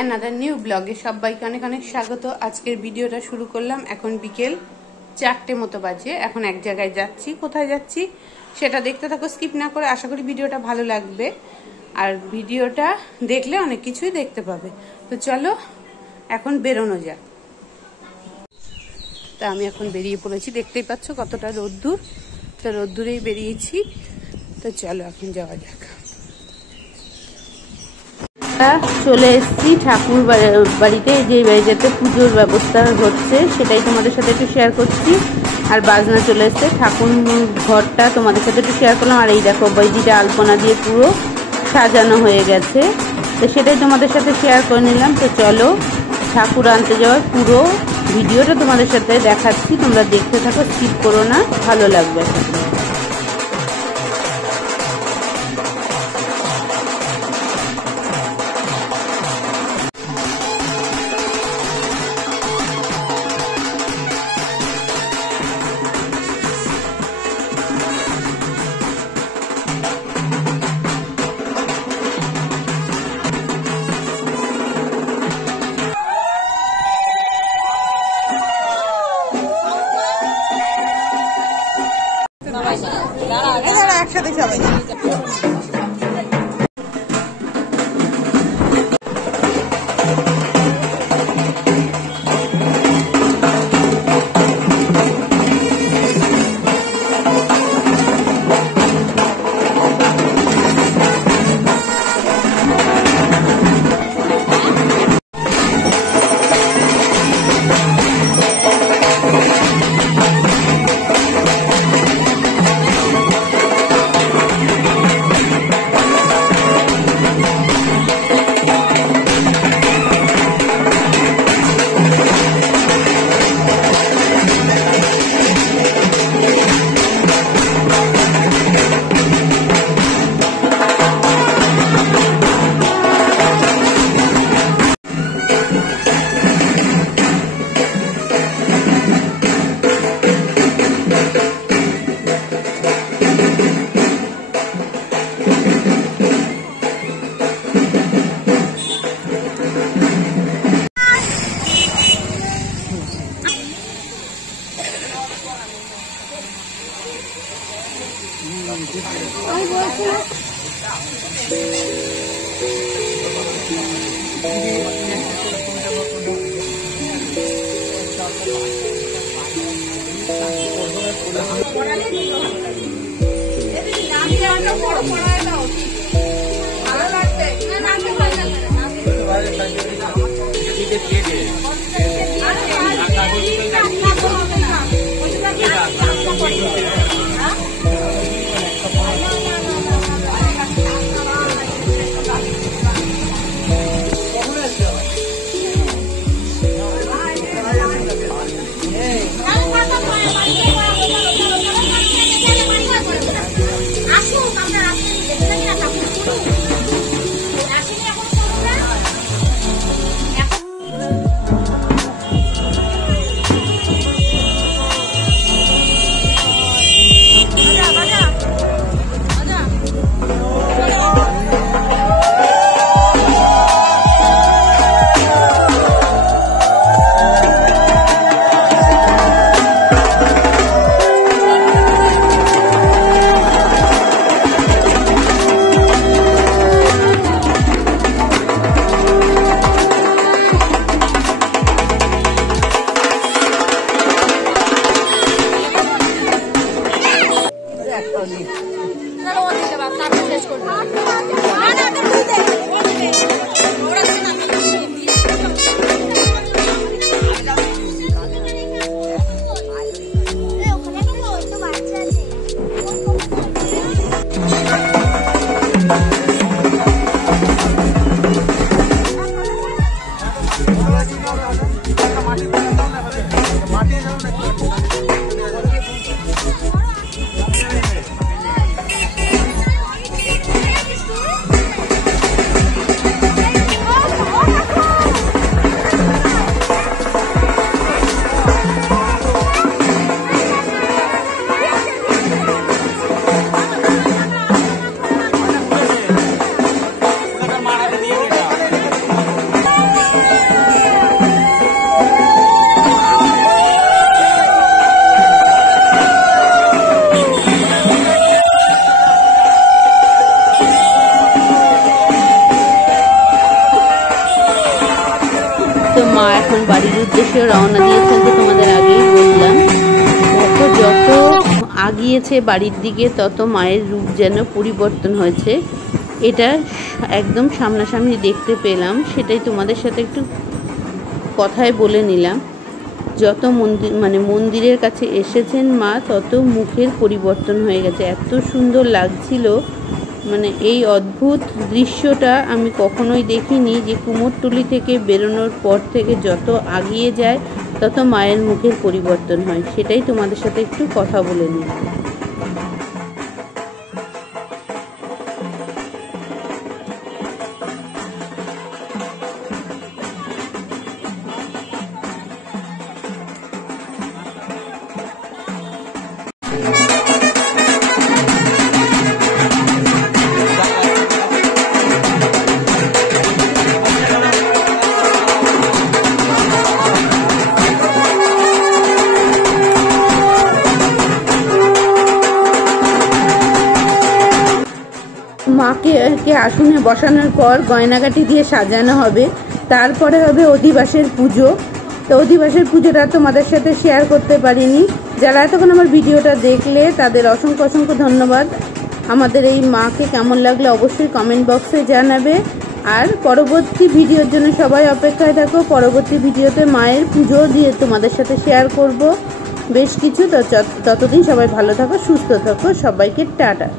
Another new ব্লগে সবাইকে অনেক অনেক স্বাগত। আজকের ভিডিওটা শুরু করলাম। এখন বিকেল 4টে মতো বাজে। এখন এক জায়গায় যাচ্ছি। কোথায় যাচ্ছি সেটা দেখতে থাকো, স্কিপ না করে। আশা করি ভিডিওটা ভালো লাগবে, আর ভিডিওটা দেখলে অনেক কিছুই দেখতে পাবে। তো চলো এখন বেরোনো যাক। তা আমি এখন বেরিয়ে পড়েছি, দেখতেই পাচ্ছ কতটা রোদ্দুর। তো রোদ্দুরেই বেরিয়েছি। তো চলো এখন যাওয়া যাক। চলে এসেছি ঠাকুর বাড়িতে। যে বাড়িটাতে পুজোর ব্যবস্থা হচ্ছে সেটাই তোমাদের সাথে একটু শেয়ার করছি। আর বাজনা চলে এসছে, ঠাকুর ঘরটা তোমাদের সাথে একটু শেয়ার করলাম। আর এই দেখো বৈদিটা আলপনা দিয়ে পুরো সাজানো হয়ে গেছে, তো সেটাই তোমাদের সাথে শেয়ার করে নিলাম। তো চলো ঠাকুর আনতে যাওয়ার পুরো ভিডিওটা তোমাদের সাথে দেখাচ্ছি, তোমরা দেখতে থাকো, স্কিপ করো না, ভালো লাগবে। একসাথে সবাই উদ্দেশ্যে রওনা দিয়েছেন তো তোমাদের আগেই বললাম। দেখো যত আগিয়েছে বাড়ির দিকে তত মায়ের রূপ যেন পরিবর্তন হয়েছে, এটা একদম সামনাসামনি দেখতে পেলাম, সেটাই তোমাদের সাথে একটু কথায় বলে নিলাম। যত মন্দিরের কাছে এসেছেন মা তত মুখের পরিবর্তন হয়ে গেছে, এত সুন্দর লাগছিল। এই অদ্ভুত দৃশ্যটা আমি কখনোই দেখিনি যে কুমোরটুলি থেকে বেরোনোর পর থেকে যত আগিয়ে যায় তত মায়ের মুখের পরিবর্তন হয়, সেটাই তোমাদের সাথে একটু কথা বলে নিলাম। মাকে আসনে বসানোর পর গয়নাগাটি দিয়ে সাজানো হবে, তারপরে হবে অধিবাসের পুজো। তো অধিবাসের পুজোটা তোমাদের সাথে শেয়ার করতে পারিনি। যারা এতক্ষণ আমার ভিডিওটা দেখলে তাদের অসংখ্য অসংখ্য ধন্যবাদ। আমাদের এই মাকে কেমন লাগলো অবশ্যই কমেন্ট বক্সে জানাবে। আর পরবর্তী ভিডিওর জন্য সবাই অপেক্ষায় থাকো। পরবর্তী ভিডিওতে মায়ের পুজো দিয়ে তোমাদের সাথে শেয়ার করব বেশ কিছু। তো ততদিন সবাই ভালো থাকো, সুস্থ থাকো, সবাইকে টাটা।